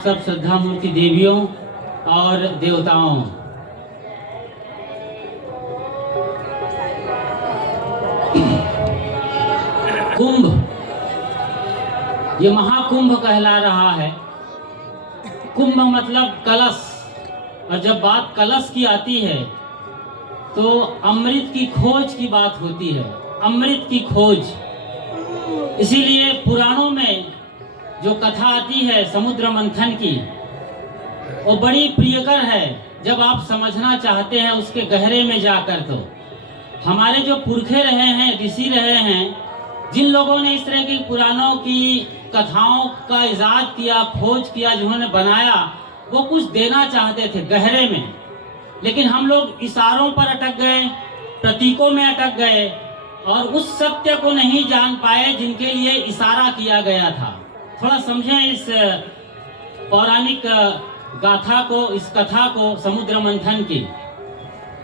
सब श्रद्धा मूर्ति देवियों और देवताओं, कुंभ ये महाकुंभ कहला रहा है। कुंभ मतलब कलश, और जब बात कलश की आती है तो अमृत की खोज की बात होती है। अमृत की खोज, इसीलिए पुराणों में जो कथा आती है समुद्र मंथन की, वो बड़ी प्रियकर है जब आप समझना चाहते हैं उसके गहरे में जाकर। तो हमारे जो पुरखे रहे हैं, ऋषि रहे हैं, जिन लोगों ने इस तरह की पुराणों की कथाओं का इजाद किया, खोज किया, जिन्होंने बनाया, वो कुछ देना चाहते थे गहरे में, लेकिन हम लोग इशारों पर अटक गए, प्रतीकों में अटक गए और उस सत्य को नहीं जान पाए जिनके लिए इशारा किया गया था। थोड़ा समझें इस पौराणिक गाथा को, इस कथा को समुद्र मंथन की।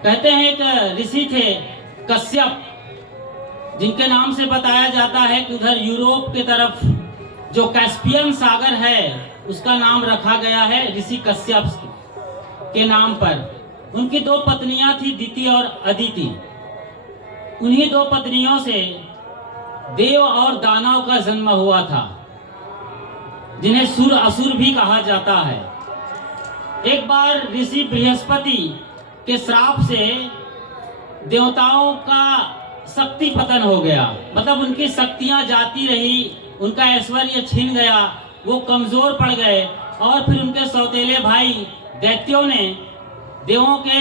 कहते हैं एक ऋषि थे कश्यप, जिनके नाम से बताया जाता है कि उधर यूरोप के तरफ जो कैस्पियन सागर है उसका नाम रखा गया है ऋषि कश्यप के नाम पर। उनकी दो पत्नियां थी, दिति और अदिति। उन्हीं दो पत्नियों से देव और दानव का जन्म हुआ था, जिन्हें सुर असुर भी कहा जाता है। एक बार ऋषि बृहस्पति के श्राप से देवताओं का शक्ति पतन हो गया, मतलब उनकी शक्तियां जाती रही, उनका ऐश्वर्य छीन गया, वो कमजोर पड़ गए और फिर उनके सौतेले भाई दैत्यों ने देवों के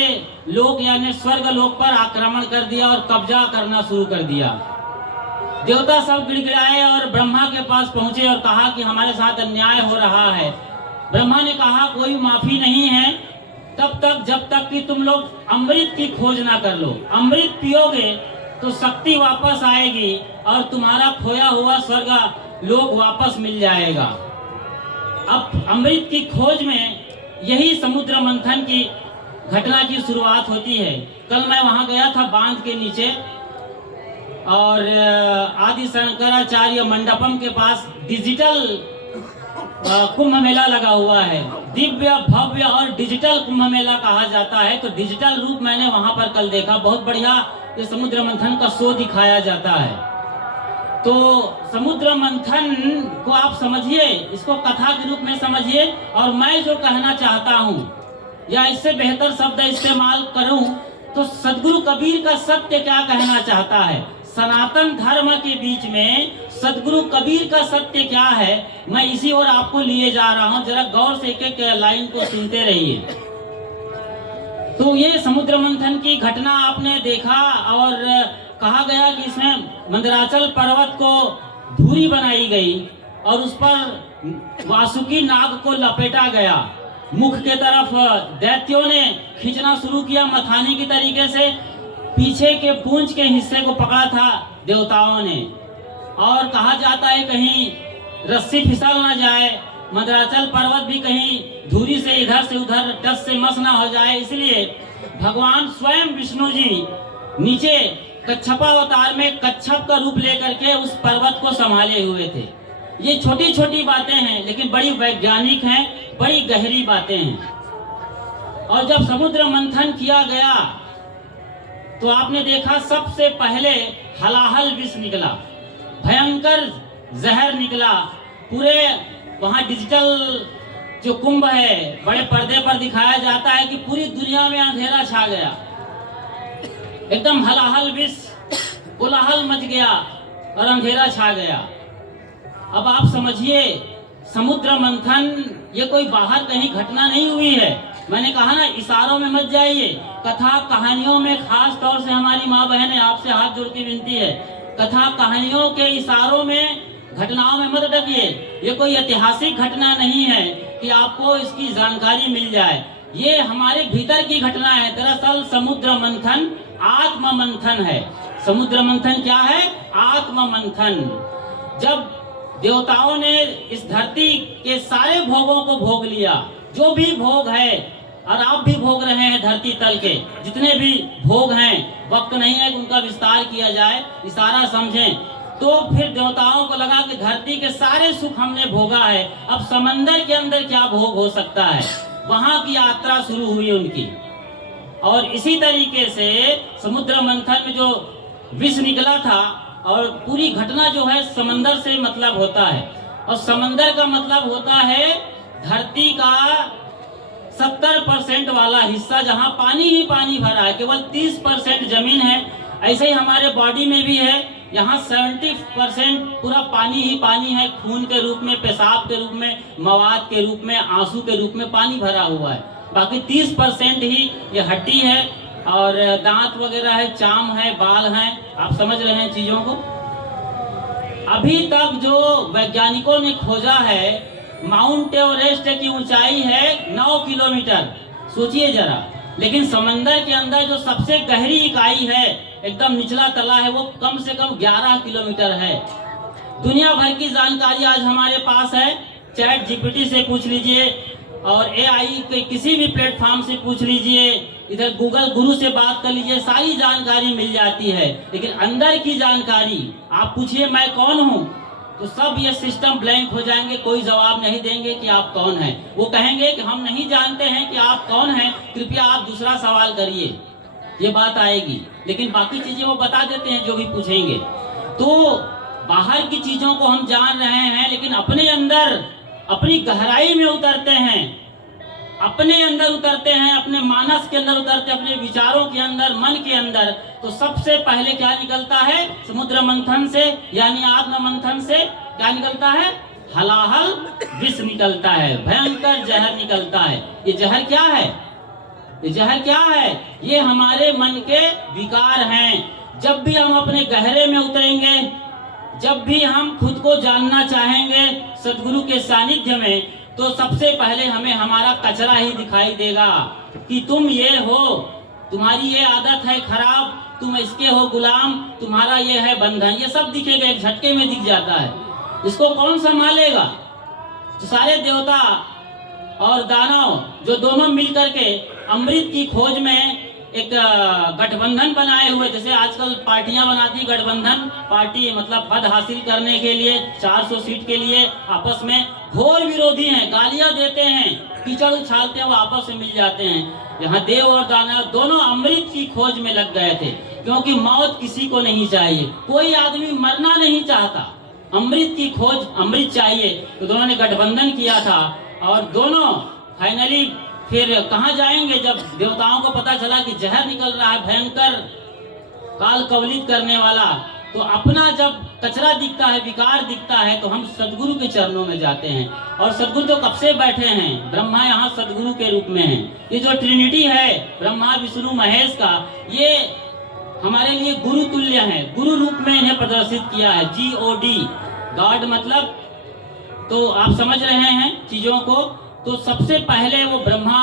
लोक यानी स्वर्ग लोक पर आक्रमण कर दिया और कब्जा करना शुरू कर दिया। देवता सब गिड़गिड़ाए और ब्रह्मा के पास पहुंचे और कहा कि हमारे साथ अन्याय हो रहा है। ब्रह्मा ने कहा कोई माफी नहीं है तब तक जब तक कि तुम लोग अमृत की खोज ना कर लो। अमृत पियोगे तो शक्ति वापस आएगी और तुम्हारा खोया हुआ स्वर्ग लोक वापस मिल जाएगा। अब अमृत की खोज में यही समुद्र मंथन की घटना की शुरुआत होती है। कल मैं वहां गया था बांध के नीचे, और आदि शंकराचार्य मंडपम के पास डिजिटल कुंभ मेला लगा हुआ है। दिव्य भव्य और डिजिटल कुंभ मेला कहा जाता है। तो डिजिटल रूप मैंने वहां पर कल देखा, बहुत बढ़िया ये समुद्र मंथन का शो दिखाया जाता है। तो समुद्र मंथन को आप समझिए, इसको कथा के रूप में समझिए, और मैं जो कहना चाहता हूँ या इससे बेहतर शब्द इस्तेमाल करूं तो सदगुरु कबीर का सत्य क्या कहना चाहता है, सनातन धर्म के बीच में सदगुरु कबीर का सत्य क्या है, मैं इसी ओर आपको लिए जा रहा हूं। जरा गौर से एक एक लाइन को सुनते रहिए। तो ये समुद्र मंथन की घटना आपने देखा, और कहा गया कि इसमें मंदराचल पर्वत को धुरी बनाई गई और उस पर वासुकी नाग को लपेटा गया। मुख के तरफ दैत्यों ने खींचना शुरू किया मथानी की तरीके से, पीछे के पूंछ के हिस्से को पकड़ा था देवताओं ने, और कहा जाता है कहीं रस्सी फिसल न जाए, मंदराचल पर्वत भी कहीं धूरी से इधर से उधर टस से मस न हो जाए, इसलिए भगवान स्वयं विष्णु जी नीचे कच्छपावतार में कच्छप का रूप लेकर के उस पर्वत को संभाले हुए थे। ये छोटी छोटी बातें हैं लेकिन बड़ी वैज्ञानिक हैं, बड़ी गहरी बातें हैं। और जब समुद्र मंथन किया गया तो आपने देखा सबसे पहले हलाहल विष निकला, भयंकर जहर निकला। पूरे वहां डिजिटल जो कुंभ है बड़े पर्दे पर दिखाया जाता है कि पूरी दुनिया में अंधेरा छा गया, एकदम हलाहल विष, कोलाहल मच गया और अंधेरा छा गया। अब आप समझिए समुद्र मंथन ये कोई बाहर कहीं घटना नहीं हुई है। मैंने कहा ना, इशारों में मत जाइए, कथा कहानियों में, खास तौर से हमारी माँ बहनें आपसे हाथ जोड़ के विनती है, कथा कहानियों के इशारों में, घटनाओं में मत अटकिए। ये कोई ऐतिहासिक घटना नहीं है कि आपको इसकी जानकारी मिल जाए, ये हमारे भीतर की घटना है। दरअसल समुद्र मंथन आत्म मंथन है। समुद्र मंथन क्या है? आत्म मंथन। जब देवताओं ने इस धरती के सारे भोगों को भोग लिया, जो भी भोग है, और आप भी भोग रहे हैं धरती तल के जितने भी भोग हैं, वक्त नहीं है कि उनका विस्तार किया जाए, इशारा समझें। तो फिर देवताओं को लगा कि धरती के सारे सुख हमने भोगा है, अब समंदर के अंदर क्या भोग हो सकता है। वहां की यात्रा शुरू हुई उनकी। और इसी तरीके से समुद्र मंथन में जो विष निकला था, और पूरी घटना जो है समंदर से मतलब होता है, और समंदर का मतलब होता है धरती का 70% वाला हिस्सा जहां पानी ही पानी भरा है, केवल 30% जमीन है। ऐसे ही हमारे बॉडी में भी है, यहाँ 70% पूरा पानी ही पानी है, खून के रूप में, पेशाब के रूप में, मवाद के रूप में, आंसू के रूप में पानी भरा हुआ है। बाकी 30% ही ये हड्डी है और दांत वगैरह है, चाम है, बाल हैं। आप समझ रहे हैं चीजों को। अभी तक जो वैज्ञानिकों ने खोजा है, माउंट एवरेस्ट की ऊंचाई है 9 किलोमीटर, सोचिए जरा। लेकिन समंदर के अंदर जो सबसे गहरी इकाई है, एकदम निचला तला है, वो कम से कम 11 किलोमीटर है। दुनिया भर की जानकारी आज हमारे पास है। चैट जीपीटी से पूछ लीजिए और एआई के किसी भी प्लेटफॉर्म से पूछ लीजिए, इधर गूगल गुरु से बात कर लीजिए, सारी जानकारी मिल जाती है। लेकिन अंदर की जानकारी आप पूछिए मैं कौन हूँ, तो सब ये सिस्टम ब्लैंक हो जाएंगे, कोई जवाब नहीं देंगे कि आप कौन हैं। वो कहेंगे कि हम नहीं जानते हैं कि आप कौन हैं, कृपया आप दूसरा सवाल करिए, ये बात आएगी। लेकिन बाकी चीजें वो बता देते हैं जो भी पूछेंगे। तो बाहर की चीजों को हम जान रहे हैं, लेकिन अपने अंदर, अपनी गहराई में उतरते हैं, अपने अंदर उतरते हैं, अपने मानस के अंदर उतरते हैं, अपने विचारों के अंदर, मन के अंदर, तो सबसे पहले क्या निकलता है समुद्र मंथन से, यानी आत्म मंथन से क्या निकलता है? हलाहल विष निकलता है, भयंकर जहर निकलता है। ये जहर क्या है? ये जहर क्या है? ये हमारे मन के विकार हैं। जब भी हम अपने गहरे में उतरेंगे, जब भी हम खुद को जानना चाहेंगे सदगुरु के सानिध्य में, तो सबसे पहले हमें हमारा कचरा ही दिखाई देगा कि तुम ये हो, तुम्हारी ये आदत है खराब, तुम इसके हो गुलाम, तुम्हारा ये है बंधन, ये सब दिखेगा, एक झटके में दिख जाता है। इसको कौन संभालेगा? तो सारे देवता और दानव जो दोनों मिलकर के अमृत की खोज में एक गठबंधन बनाए हुए, जैसे आजकल पार्टियां बनाती, गठबंधन पार्टी, मतलब पद हासिल करने के लिए, 400 सीट के लिए आपस में घोर विरोधी हैं, गालियां देते हैं, कीचड़ उछालते हैं, वो आपस में मिल जाते हैं। यहाँ देव और दानव दोनों अमृत की खोज में लग गए थे, क्योंकि मौत किसी को नहीं चाहिए, कोई आदमी मरना नहीं चाहता, अमृत की खोज, अमृत चाहिए। तो दोनों ने गठबंधन किया था और दोनों फाइनली फिर कहाँ जाएंगे? जब देवताओं को पता चला कि जहर निकल रहा है भयंकर काल कवलित करने वाला, तो अपना जब कचरा दिखता है, विकार दिखता है, तो हम सदगुरु के चरणों में जाते हैं। और सदगुरु तो कब से बैठे हैं, ब्रह्मा यहाँ सदगुरु के रूप में है। ये जो ट्रिनिटी है ब्रह्मा विष्णु महेश का, ये हमारे लिए गुरु तुल्य है, गुरु रूप में इन्हें प्रदर्शित किया है। GOD, गॉड मतलब, तो आप समझ रहे हैं चीजों को। तो सबसे पहले वो ब्रह्मा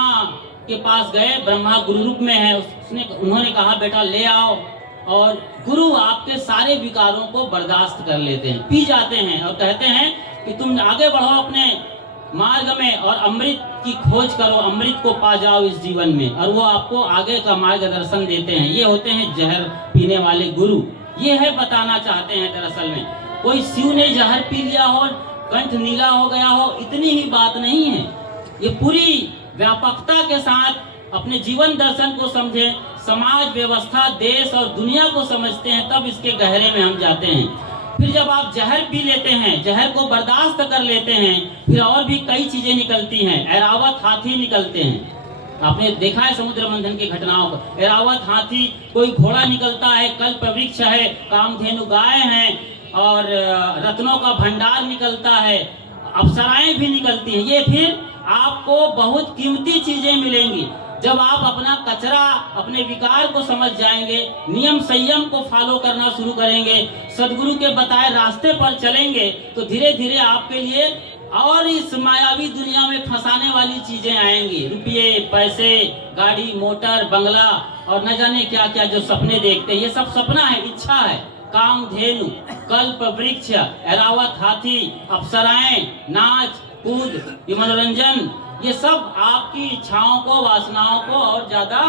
के पास गए, ब्रह्मा गुरु रूप में है, उन्होंने कहा बेटा ले आओ, और गुरु आपके सारे विकारों को बर्दाश्त कर लेते हैं, पी जाते हैं और कहते हैं कि तुम आगे बढ़ो अपने मार्ग में और अमृत की खोज करो, अमृत को पा जाओ इस जीवन में, और वो आपको आगे का मार्गदर्शन देते हैं। ये होते हैं जहर पीने वाले गुरु। ये है बताना चाहते हैं दरअसल में, कोई शिव ने जहर पी लिया हो, कंठ नीला हो गया हो, इतनी ही बात नहीं है। ये पूरी व्यापकता के साथ अपने जीवन दर्शन को समझें, समाज व्यवस्था, देश और दुनिया को समझते हैं, तब इसके गहरे में हम जाते हैं। फिर जब आप जहर पी लेते हैं, जहर को बर्दाश्त कर लेते हैं, फिर और भी कई चीजें निकलती हैं। ऐरावत हाथी निकलते हैं, आपने देखा है समुद्र मंथन की घटनाओं को। ऐरावत हाथी, कोई घोड़ा निकलता है, कल्प वृक्ष है, कामधेनु गाय हैं, और रत्नों का भंडार निकलता है, अप्सराएं भी निकलती हैं। ये फिर आपको बहुत कीमती चीजें मिलेंगी जब आप अपना कचरा, अपने विकार को समझ जाएंगे, नियम संयम को फॉलो करना शुरू करेंगे, सदगुरु के बताए रास्ते पर चलेंगे, तो धीरे धीरे आपके लिए और इस मायावी दुनिया में फंसाने वाली चीजें आएंगी। रुपये, पैसे, गाड़ी, मोटर, बंगला और न जाने क्या क्या जो सपने देखते हैं, ये सब सपना है, इच्छा है। कामधेनु, कल्प वृक्ष, ऐरावत हाथी, अप्सराएं, नाच कूद, ये मनोरंजन, ये सब आपकी इच्छाओं को, वासनाओं को और ज्यादा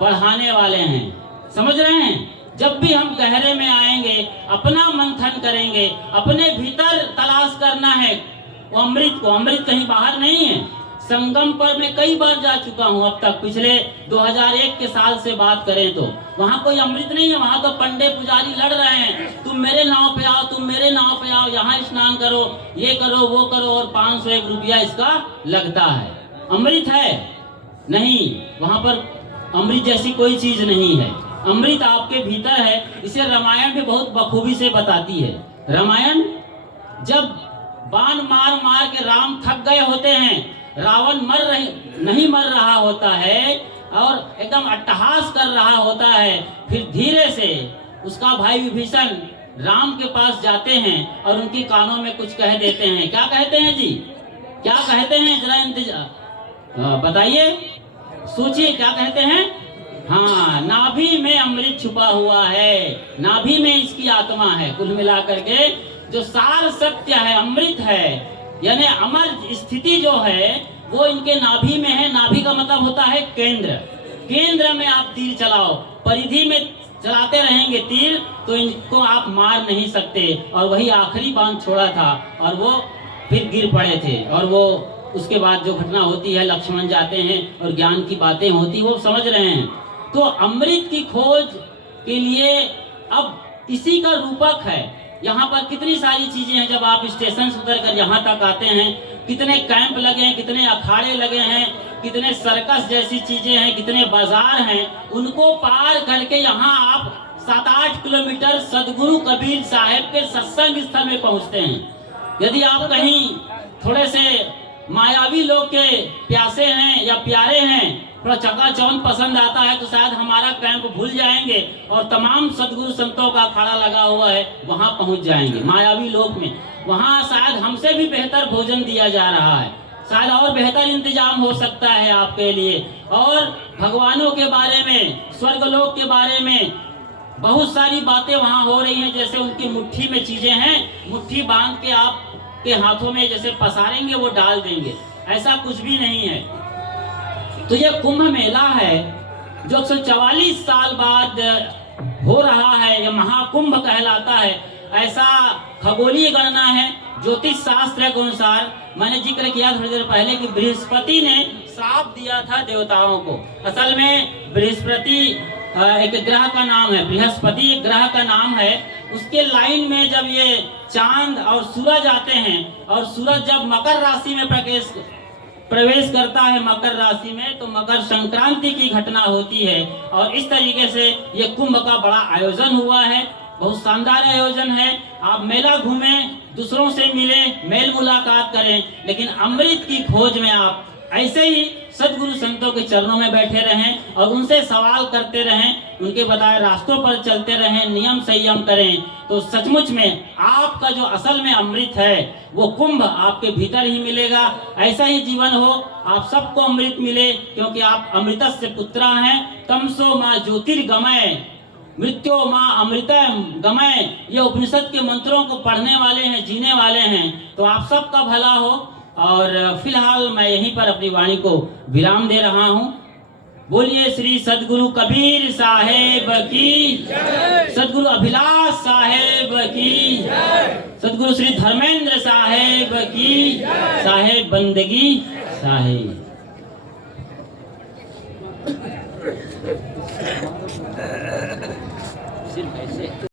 बढ़ाने वाले हैं। समझ रहे हैं? जब भी हम गहरे में आएंगे, अपना मंथन करेंगे, अपने भीतर तलाश करना है वो अमृत को। अमृत कहीं बाहर नहीं है। संगम पर मैं कई बार जा चुका हूं अब तक, पिछले 2001 के साल से बात करें तो वहां कोई अमृत नहीं है। वहां तो पंडे पुजारी लड़ रहे हैं, तुम मेरे नाव पे आओ, तुम मेरे नाव पे आओ, यहाँ स्नान करो, ये करो, वो करो, और 501 रुपया इसका लगता है। अमृत है नहीं, वहां पर अमृत जैसी कोई चीज नहीं है। अमृत आपके भीतर है। इसे रामायण भी बहुत बखूबी से बताती है। रामायण जब बाण मार मार के राम थक गए होते हैं, रावण नहीं मर रहा होता है और एकदम अट्टहास कर रहा होता है, फिर धीरे से उसका भाई विभीषण राम के पास जाते हैं और उनके कानों में कुछ कह देते हैं। क्या कहते हैं जी? क्या कहते हैं? जरा इंतजार बताइए, सोचिए क्या कहते हैं। हाँ, नाभि में अमृत छुपा हुआ है, नाभि में इसकी आत्मा है। कुल मिलाकर के जो सार सत्य है, अमृत है, यानी अमर स्थिति जो है वो इनके नाभि में है। नाभि का मतलब होता है केंद्र। केंद्र में आप तीर चलाओ, परिधि में चलाते रहेंगे तीर तो इनको आप मार नहीं सकते। और वही आखिरी बाण छोड़ा था और वो फिर गिर पड़े थे। और वो उसके बाद जो घटना होती है, लक्ष्मण जाते हैं और ज्ञान की बातें होती, वो समझ रहे हैं। तो अमृत की खोज के लिए अब इसी का रूपक है। यहाँ पर कितनी सारी चीजें हैं। जब आप स्टेशन से उतर कर यहाँ तक आते हैं, कितने कैंप लगे हैं, कितने अखाड़े लगे हैं, कितने सर्कस जैसी चीजें हैं, कितने बाजार हैं। उनको पार करके यहाँ आप 7-8 किलोमीटर सदगुरु कबीर साहब के सत्संग स्थल में पहुँचते हैं। यदि आप कहीं थोड़े से मायावी लोग के प्यासे हैं या प्यारे हैं, थोड़ा चकाचौंध पसंद आता है, तो शायद हमारा कैंप भूल जाएंगे और तमाम सदगुरु संतों का अखाड़ा लगा हुआ है वहां पहुंच जाएंगे। मायावी लोक में वहां शायद हमसे भी बेहतर भोजन दिया जा रहा है, शायद और बेहतर इंतजाम हो सकता है आपके लिए। और भगवानों के बारे में, स्वर्गलोक के बारे में बहुत सारी बातें वहां हो रही हैं। जैसे उनकी मुट्ठी में चीजें हैं, मुट्ठी बांध के आप के हाथों में जैसे पसारेंगे वो डाल देंगे, ऐसा कुछ भी नहीं है। तो ये कुंभ मेला है जो 144 साल बाद हो रहा है, यह महाकुंभ कहलाता है। ऐसा खगोलीय गणना है, ज्योतिष शास्त्र के अनुसार। मैंने जिक्र किया थोड़ी देर पहले कि बृहस्पति ने श्राप दिया था देवताओं को। असल में बृहस्पति एक ग्रह का नाम है, बृहस्पति एक ग्रह का नाम है। उसके लाइन में जब ये चांद और सूरज आते हैं और सूरज जब मकर राशि में प्रवेश करता है, मकर राशि में, तो मकर संक्रांति की घटना होती है। और इस तरीके से ये कुंभ का बड़ा आयोजन हुआ है, बहुत शानदार आयोजन है। आप मेला घूमें, दूसरों से मिलें, मेल मुलाकात करें, लेकिन अमृत की खोज में आप ऐसे ही सदगुरु संतों के चरणों में बैठे रहें और उनसे सवाल करते रहें, उनके बताए रास्तों पर चलते रहें, नियम संयम करें, तो सचमुच में आपका जो असल में अमृत है वो कुंभ आपके भीतर ही मिलेगा। ऐसा ही जीवन हो, आप सबको अमृत मिले, क्योंकि आप अमृतस्य पुत्रा हैं। तमसो माँ ज्योतिर्गमय, मृत्यो माँ अमृतम गमय, ये उपनिषद के मंत्रों को पढ़ने वाले हैं, जीने वाले हैं। तो आप सबका भला हो। और फिलहाल मैं यहीं पर अपनी वाणी को विराम दे रहा हूँ। बोलिए श्री सदगुरु कबीर साहेब की, सदगुरु अभिलाष साहेब की, सदगुरु श्री धर्मेंद्र साहेब की, साहेब बंदगी साहेब।